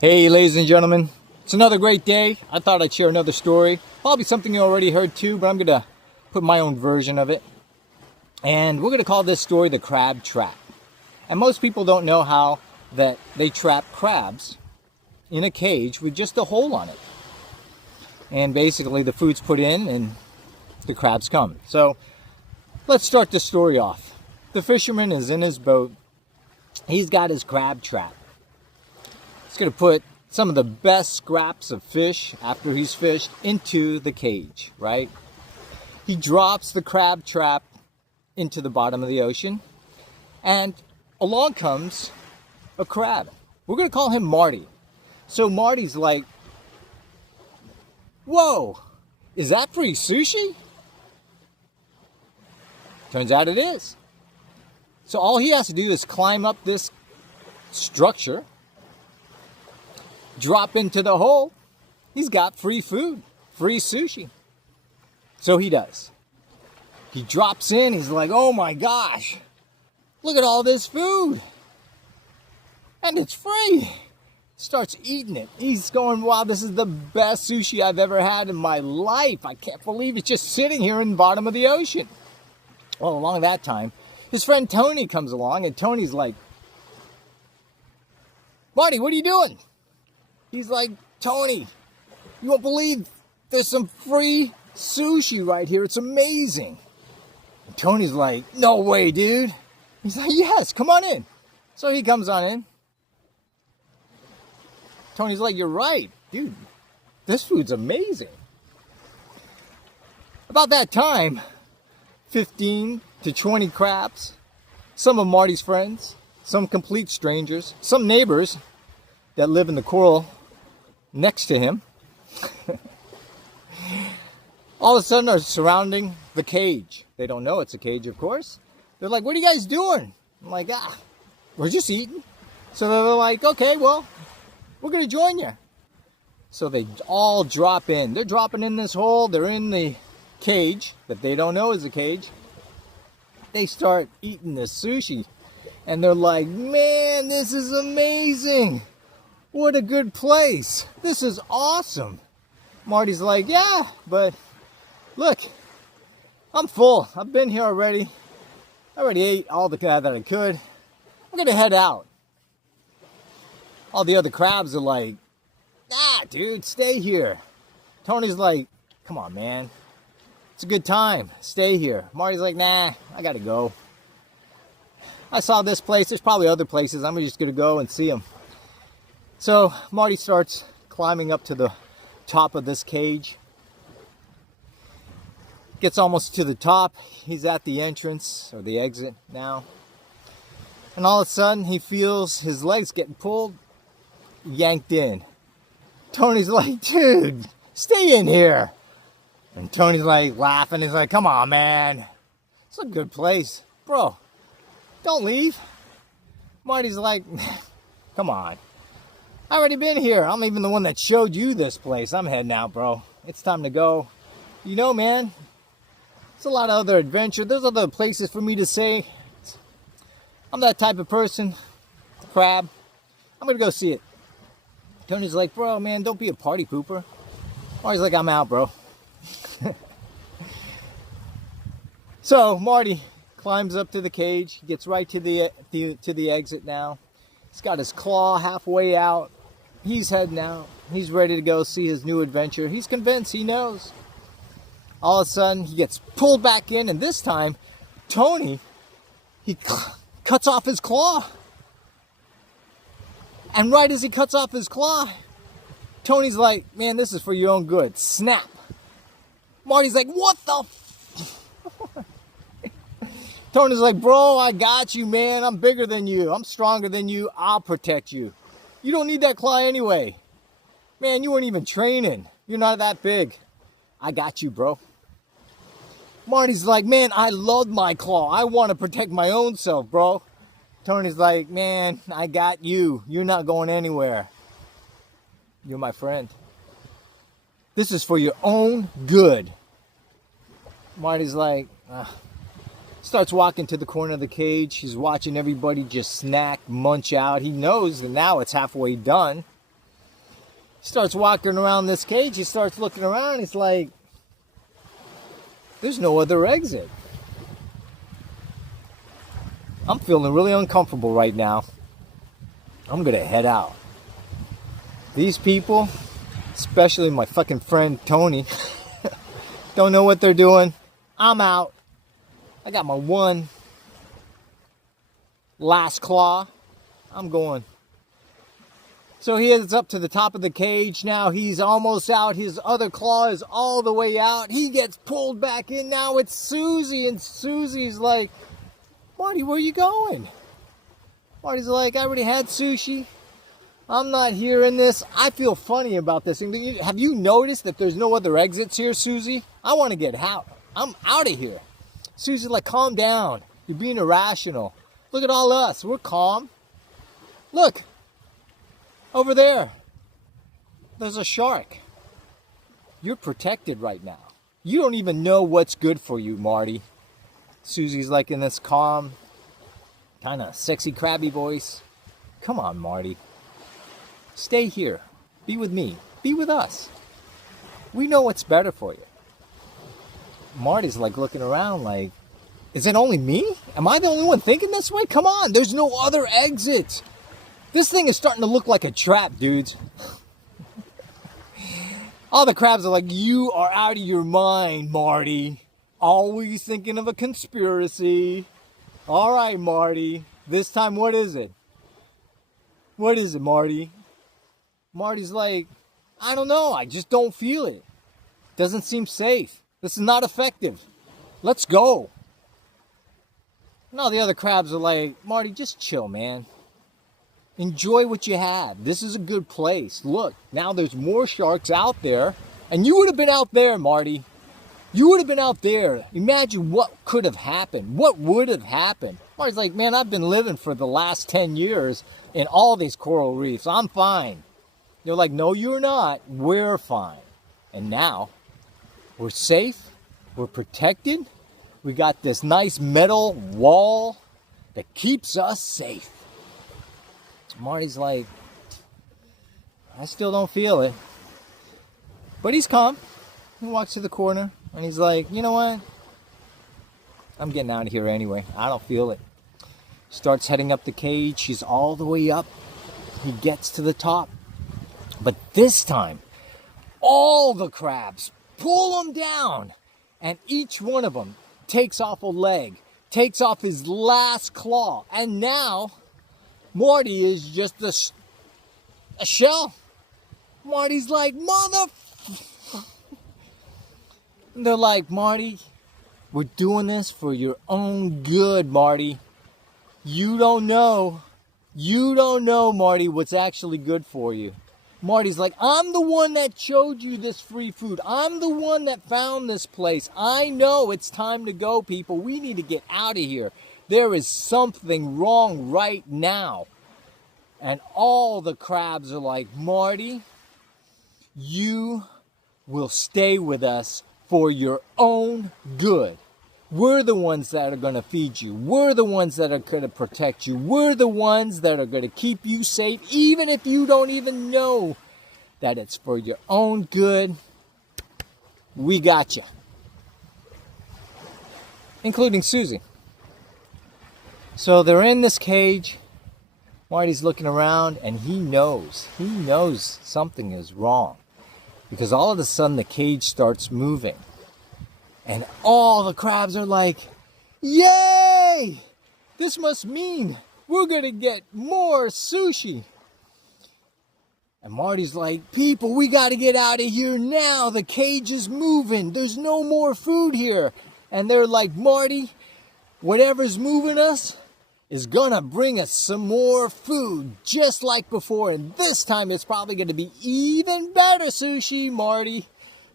Hey, ladies and gentlemen, it's another great day. I thought I'd share another story. Probably something you already heard too, but I'm going to put my own version of it. And we're going to call this story the crab trap. And most people don't know how that they trap crabs in a cage with just a hole on it. And basically the food's put in and the crabs come. So let's start the story off. The fisherman is in his boat. He's got his crab trap. He's going to put some of the best scraps of fish after he's fished into the cage, right? He drops the crab trap into the bottom of the ocean, and along comes a crab. We're going to call him Marty. So Marty's like, whoa, is that free sushi? Turns out it is. So all he has to do is climb up this structure, drop into the hole. He's got free food, free sushi. So he does. He drops in. He's like, oh my gosh, look at all this food. And it's free. Starts eating it. He's going, wow, this is the best sushi I've ever had in my life. I can't believe it's just sitting here in the bottom of the ocean. Well, along that time, his friend Tony comes along, and Tony's like, Marty, what are you doing? He's like, Tony, you won't believe there's some free sushi right here. It's amazing. And Tony's like, no way, dude. He's like, yes, come on in. So he comes on in. Tony's like, you're right, dude. This food's amazing. About that time, 15 to 20 crabs, some of Marty's friends, some complete strangers, some neighbors that live in the coral next to him, all of a sudden are surrounding the cage. They don't know it's a cage, of course. They're like, what are you guys doing? I'm like, we're just eating. So they're like, okay, well, we're going to join you. So they all drop in. They're dropping in this hole. They're in the cage that they don't know is a cage. They start eating the sushi. And they're like, man, this is amazing. What a good place. This is awesome. Marty's like, yeah, but look, I'm full. I've been here already. I already ate all the that I could. I'm going to head out. All the other crabs are like, dude, stay here. Tony's like, come on, man. It's a good time. Stay here. Marty's like, nah, I got to go. I saw this place. There's probably other places. I'm just going to go and see them. So Marty starts climbing up to the top of this cage. Gets almost to the top. He's at the entrance or the exit now. And all of a sudden he feels his legs getting pulled, yanked in. Tony's like, dude, stay in here. And Tony's like laughing. He's like, come on, man. It's a good place. Bro, don't leave. Marty's like, come on. I already been here. I'm even the one that showed you this place. I'm heading out, bro. It's time to go. You know, man, there's a lot of other adventure. There's other places for me to say. I'm that type of person. Crab. I'm going to go see it. Tony's like, bro, man, don't be a party pooper. Marty's like, I'm out, bro. So Marty climbs up to the cage. He gets right to the exit now. He's got his claw halfway out. He's heading out. He's ready to go see his new adventure. He's convinced. He knows. All of a sudden, he gets pulled back in, and this time, Tony, he cuts off his claw. And right as he cuts off his claw, Tony's like, man, this is for your own good. Snap. Marty's like, what the Tony's like, bro, I got you, man. I'm bigger than you. I'm stronger than you. I'll protect you. You don't need that claw anyway. Man, you weren't even training. You're not that big. I got you, bro. Marty's like, man, I love my claw. I want to protect my own self, bro. Tony's like, man, I got you. You're not going anywhere. You're my friend. This is for your own good. Marty's like, starts walking to the corner of the cage. He's watching everybody just snack, munch out. He knows that now it's halfway done. He starts walking around this cage. He starts looking around. He's like, there's no other exit. I'm feeling really uncomfortable right now. I'm going to head out. These people, especially my fucking friend Tony, don't know what they're doing. I'm out. I got my one last claw. I'm going. So he is up to the top of the cage now. He's almost out. His other claw is all the way out. He gets pulled back in. Now it's Susie. And Susie's like, Marty, where are you going? Marty's like, I already had sushi. I'm not hearing this. I feel funny about this. Have you noticed that there's no other exits here, Susie? I want to get out. I'm out of here. Susie's like, calm down. You're being irrational. Look at all us. We're calm. Look. Over there. There's a shark. You're protected right now. You don't even know what's good for you, Marty. Susie's like in this calm, kind of sexy, crabby voice. Come on, Marty. Stay here. Be with me. Be with us. We know what's better for you. Marty's like looking around like, is it only me? Am I the only one thinking this way? Come on, there's no other exit. This thing is starting to look like a trap, dudes. All the crabs are like, you are out of your mind, Marty. Always thinking of a conspiracy. All right, Marty. This time, what is it? What is it, Marty? Marty's like, I don't know. I just don't feel it. Doesn't seem safe. This is not effective. Let's go. And all the other crabs are like, Marty, just chill, man. Enjoy what you have. This is a good place. Look, now there's more sharks out there. And you would have been out there, Marty. You would have been out there. Imagine what could have happened. What would have happened? Marty's like, man, I've been living for the last 10 years in all these coral reefs. I'm fine. They're like, no, you're not. We're fine. And now, we're safe. We're protected. We got this nice metal wall that keeps us safe. Marty's like, I still don't feel it. But he's calm. He walks to the corner and he's like, you know what? I'm getting out of here anyway. I don't feel it. Starts heading up the cage. She's all the way up. He gets to the top. But this time, all the crabs pull him down. And each one of them takes off a leg, takes off his last claw. And now, Marty is just a shell. Marty's like, mother... And they're like, Marty, we're doing this for your own good, Marty. You don't know, Marty, what's actually good for you. Marty's like, I'm the one that showed you this free food. I'm the one that found this place. I know it's time to go, people. We need to get out of here. There is something wrong right now. And all the crabs are like, Marty, you will stay with us for your own good. We're the ones that are going to feed you. We're the ones that are going to protect you. We're the ones that are going to keep you safe, even if you don't even know that it's for your own good. We got you. Including Susie. So they're in this cage. Marty's looking around and he knows something is wrong. Because all of a sudden the cage starts moving. And all the crabs are like, yay! This must mean we're going to get more sushi. And Marty's like, people, we got to get out of here now. The cage is moving. There's no more food here. And they're like, Marty, whatever's moving us is going to bring us some more food, just like before. And this time it's probably going to be even better sushi, Marty.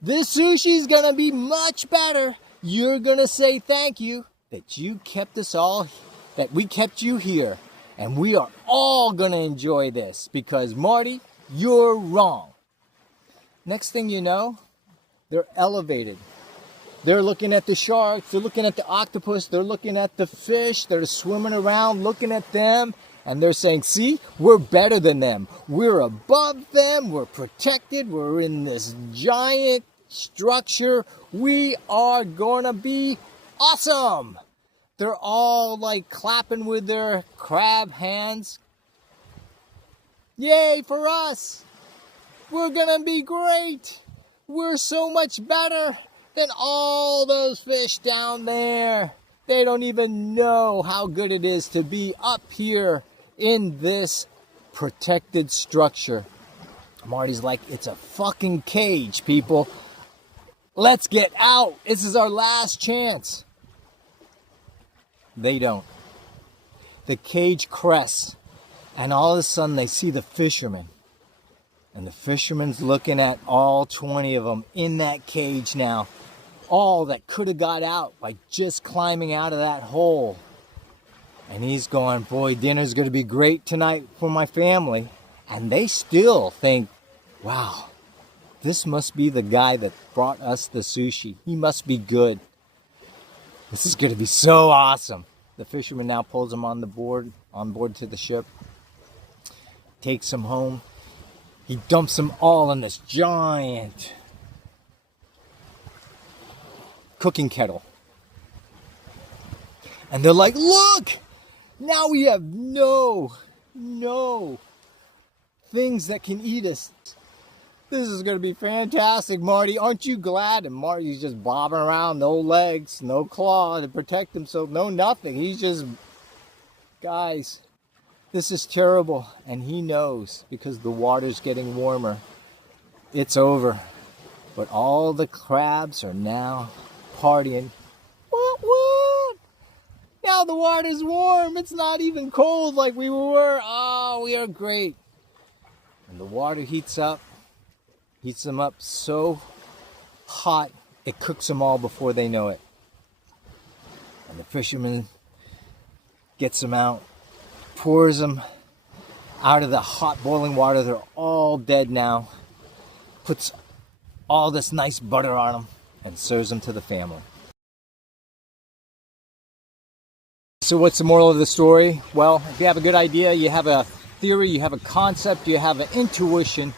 This sushi's going to be much better. You're going to say thank you that you kept us all, that we kept you here. And we are all going to enjoy this because, Marty, you're wrong. Next thing you know, they're elevated. They're looking at the sharks, they're looking at the octopus, they're looking at the fish, they're swimming around, looking at them, And they're saying, see, we're better than them. We're above them. We're protected. We're in this giant structure. We are going to be awesome. They're all like clapping with their crab hands. Yay for us. We're going to be great. We're so much better than all those fish down there. They don't even know how good it is to be up here in this protected structure. Marty's like, it's a fucking cage, people. Let's get out. This is our last chance. They don't. The cage crests, and all of a sudden they see the fisherman. And the fisherman's looking at all 20 of them in that cage now. All that could have got out by just climbing out of that hole. And he's going, boy, dinner's going to be great tonight for my family. And they still think, wow, this must be the guy that brought us the sushi. He must be good. This is going to be so awesome. The fisherman now pulls him on board to the ship. Takes him home. He dumps them all in this giant cooking kettle. And they're like, look! Now we have no things that can eat us. This is going to be fantastic, Marty. Aren't you glad? And Marty's just bobbing around, no legs, no claw to protect himself, no nothing. He's just, guys, this is terrible. And he knows because the water's getting warmer. It's over. But all the crabs are now partying. What? Now the water's warm. It's not even cold like we were. Oh, we are great. And the water heats them up so hot, it cooks them all before they know it. And the fisherman gets them out, pours them out of the hot boiling water. They're all dead now. Puts all this nice butter on them and serves them to the family. So what's the moral of the story? Well, if you have a good idea, you have a theory, you have a concept, you have an intuition,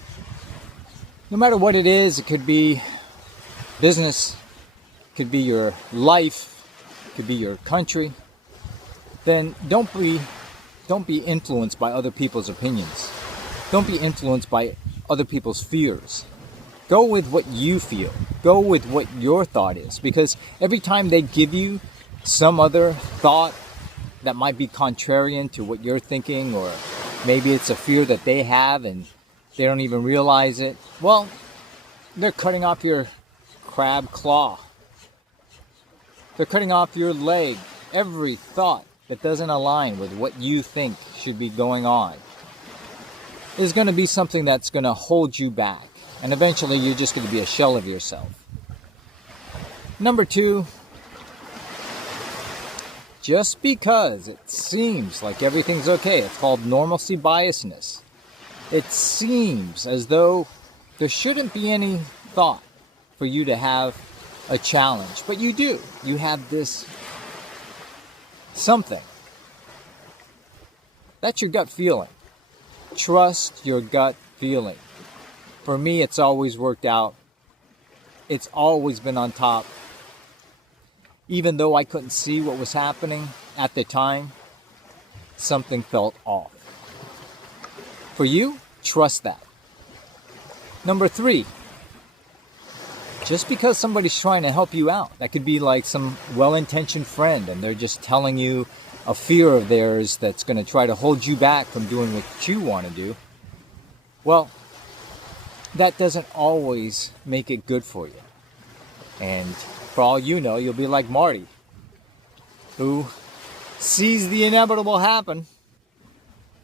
no matter what it is, it could be business, it could be your life, it could be your country, then don't be influenced by other people's opinions. Don't be influenced by other people's fears. Go with what you feel. Go with what your thought is. Because every time they give you some other thought that might be contrarian to what you're thinking, or maybe it's a fear that they have and they don't even realize it, well, they're cutting off your crab claw. They're cutting off your leg. Every thought that doesn't align with what you think should be going on is going to be something that's going to hold you back. And eventually you're just going to be a shell of yourself. Number 2, just because it seems like everything's okay, it's called normalcy biasness. It seems as though there shouldn't be any thought for you to have a challenge, but you do. You have this something. That's your gut feeling. Trust your gut feeling. For me, it's always worked out. It's always been on top. Even though I couldn't see what was happening at the time, something felt off. For you, trust that. Number 3, just because somebody's trying to help you out, that could be like some well-intentioned friend and they're just telling you a fear of theirs that's going to try to hold you back from doing what you want to do. Well, that doesn't always make it good for you. And for all you know, you'll be like Marty, who sees the inevitable happen.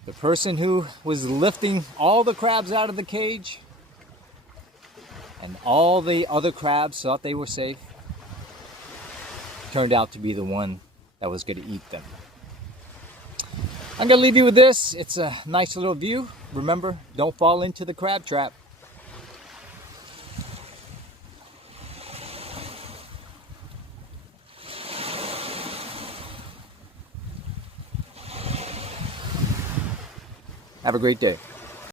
The person who was lifting all the crabs out of the cage, and all the other crabs thought they were safe, turned out to be the one that was going to eat them. I'm going to leave you with this. It's a nice little view. Remember, don't fall into the crab trap. Have a great day.